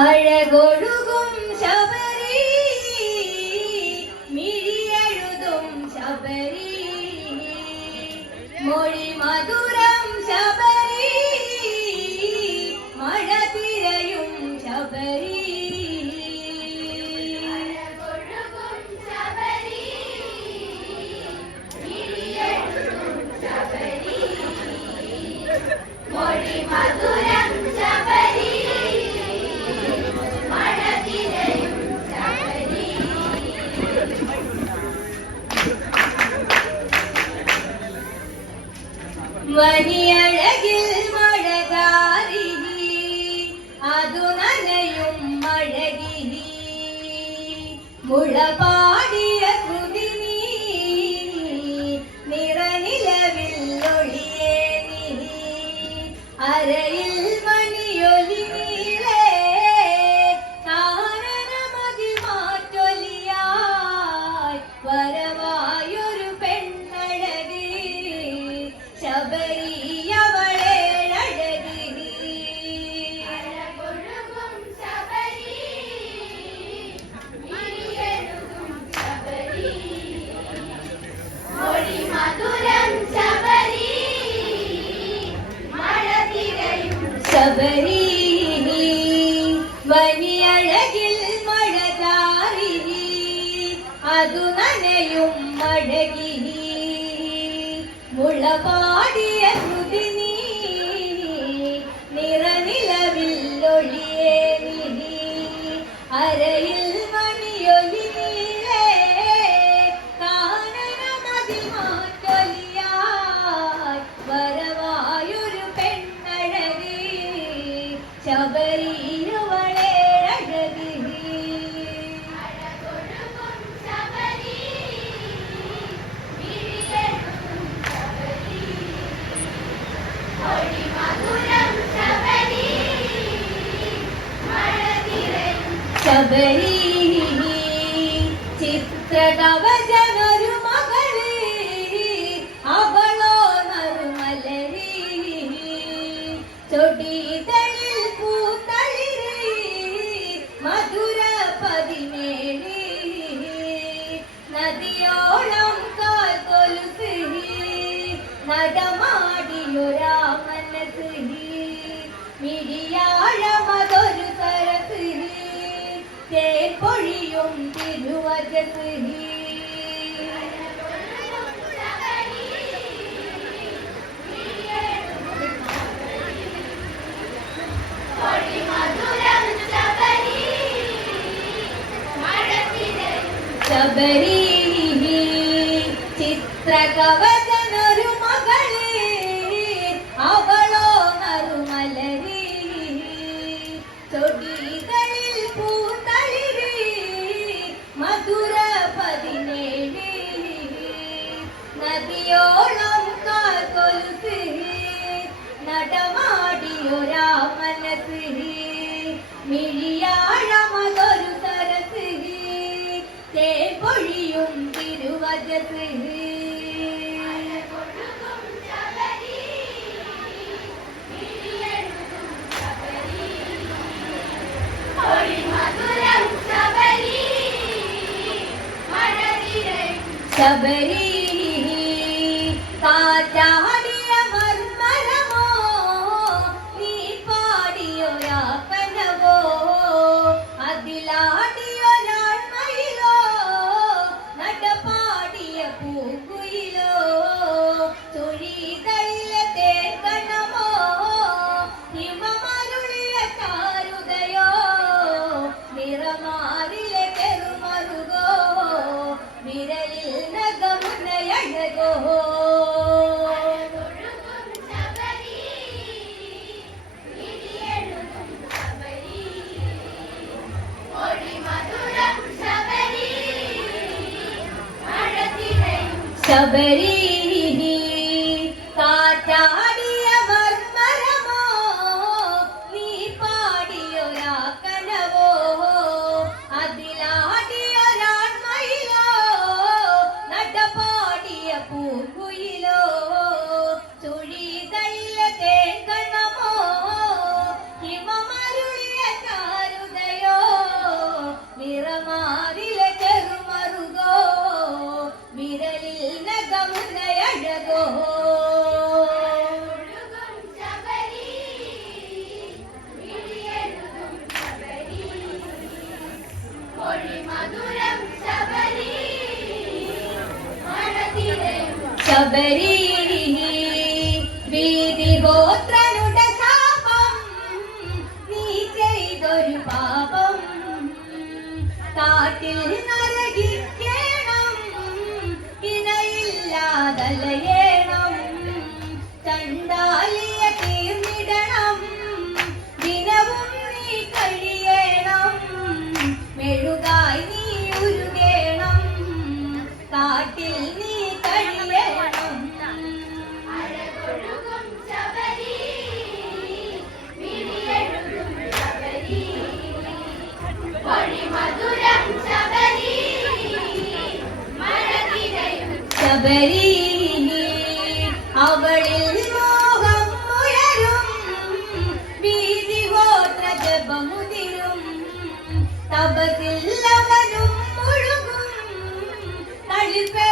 അഴകൊഴുകും ശബരി മിഴിയഴുതും ശബരി. മൊഴി മധുര അരയിൽ ശബരീഹി വലിയഴകിൽ മഴ താറിഹി അതു നനയും മടകിഹി മുളപാടി de basically നെഞ്ചോളം കാൽകൊലുക്ക് നടമാടിയൊരാമനസ് മിഴിയാഴമതൊരു Saras തേപ്പൊഴിയും തിരുവജസ് Sabari. saber ശബരിയിൽ അവളിൽ മോഹം ഉയരും വീതി ഗോത്ര ജപമുതിരും തപത്തിൽ അവനും മുഴുകും തളിപ്പേ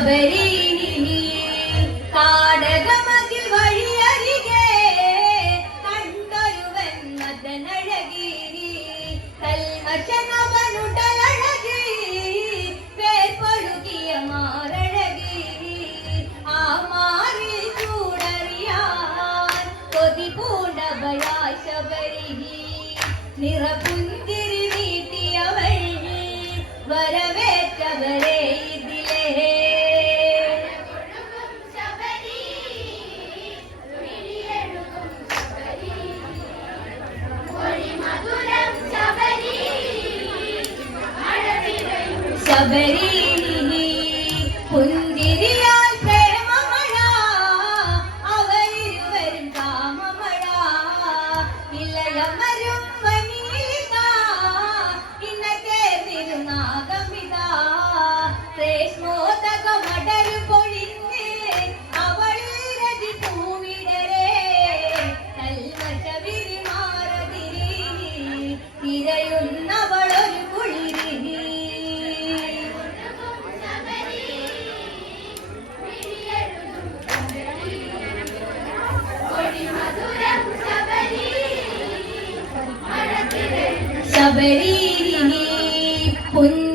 Baby. ശബരീ പൊന്നു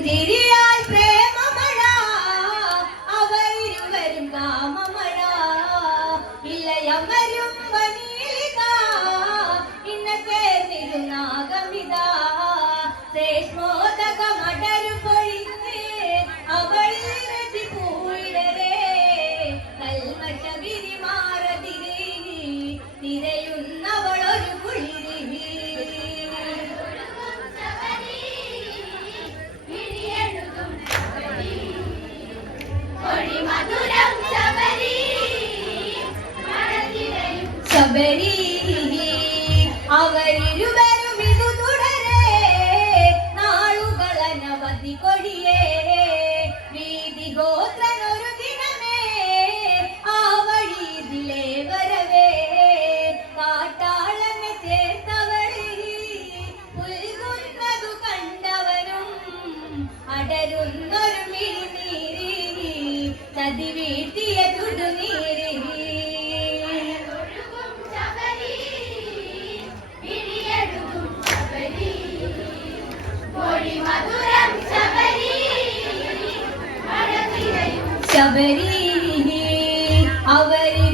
அவரே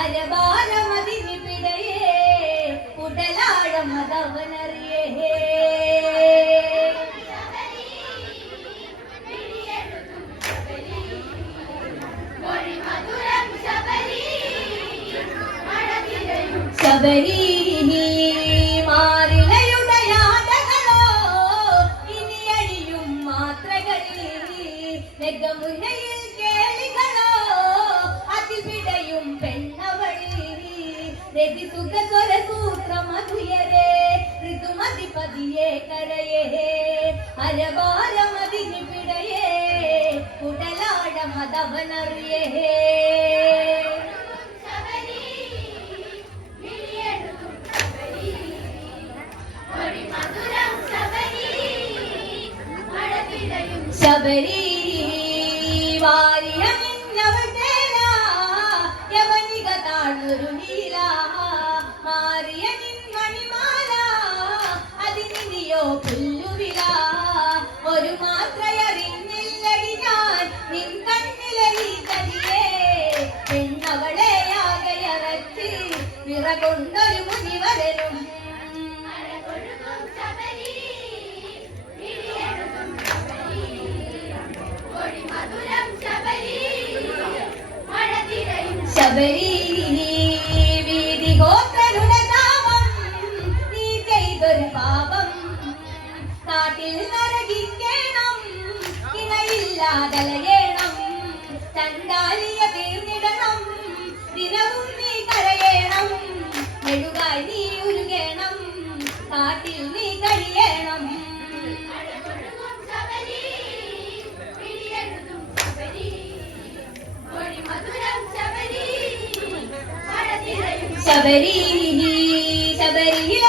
അരബാലമതിനിപിടയേ ഉടലാഴം അതവനറിയേ. ശബരി മാറിലയുടയാതകളോ ഇനി അടിയും മാത്രകളിൽ നെഗമുനയിൽ യുഗ സ്വര സൂത്രമധുയരേ ഋതുമതി പതിയെ കരയേ അരവാരമതി നിപിടയേ കുടലാടമതവനറിയേ ശബരി വായ ശബരീനെ വീതി ഗോത്രരുടെ നാമം നീ ചെയ്തൊരു പാപം കാട്ടിൽ നരകിക്കണം കിണയില്ലാതലയണം ചണ്ടാലിയ തീർന്നിടണം ദിനവും നീ കരയണം മെഴുകായി നീ ഉരുകണം കാട്ടിൽ ശബരീരി ശബരി